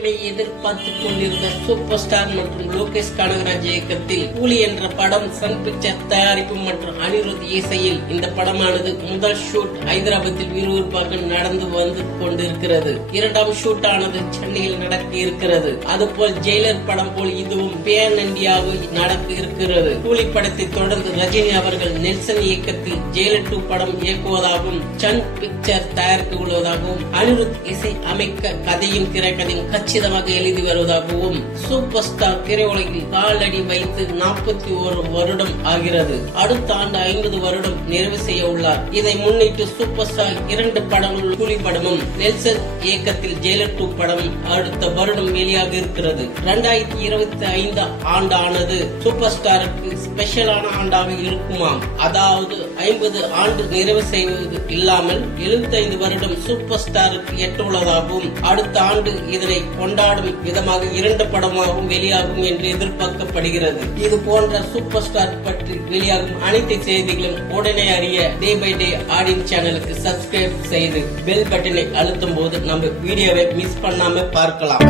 வெளியாமை எதிர்பார்த்துக் கொண்டிருந்த super star மற்றும் லோகேஷ் கனகராஜ் இயக்கத்தில் கூலி என்ற படம் சன் பிக்சர் தயாரிப்பு மற்றும் அனிருத் இசையில் இந்த படமானது முதல் ஷூட் ஹைதராபாத்தில் விறுவிறுப்பாக நடந்து வந்து கொண்டிருக்கிறது. இரண்டாம் ஷூட் ஆனது சென்னையில் நடக்க இருக்கிறது. அதுபோல் ஜெயிலர் படம் போல் இதுவும் பேன் இந்தியாவில் நடக்க இருக்கிறது. கூலி படத்தை தொடர்ந்து ரஜினி அவர்கள் நெல்சன் இயக்கத்தில் ஜெயிலர் 2 படம் இயக்குவதாகவும் சன் பிக்சர் தயாரிக்க உள்ளதாகவும் அனிருத் இசை அமைக்க கதையும் திரைக்கதையும் கச்சிதமாக எழுதி வருவதாகவும் சூப்பர் ஸ்டார் திரையுலகில் காலடி வைத்து 41 வருடம் ஆகிறது. அடுத்த ஆண்டு 50 வருடம் நிறைவு செய்ய உள்ளார். இதை முன்னிட்டு சூப்பர் ஸ்டார் 2 படங்கள் கூலி படமும் நெல்சன் இயக்கத்தில் ஜெயிலர் 2 படம் அடுத்த வருடம் வெளியாக இருக்கிறது. 2025 ஆண்டானது சூப்பர் ஸ்டாருக்கு ஸ்பெஷலான ஆண்டாக இருக்குமாம். அதாவது 50 ஆண்டு நிறைவு செய்வது இல்லாமல் 75 வருடம் சூப்பர் ஸ்டாருக்கு எட்ட உள்ளதாகவும் அடுத்த ஆண்டு இதனை கொண்டாடும் விதமாக 2 படமாகவும் வெளியாகும் என்று எதிர்பார்க்கப்படுகிறது. இது போன்ற சூப்பர் ஸ்டார் பற்றி வெளியாகும் அனைத்து செய்திகளும் உடனே அறிய டே பை டே ஆடியன்ஸ் சேனலுக்கு சப்ஸ்கிரைப் செய்து பெல் பட்டனை அழுத்தும் போது நம்ம வீடியோவை மிஸ் பண்ணாம பார்க்கலாம்.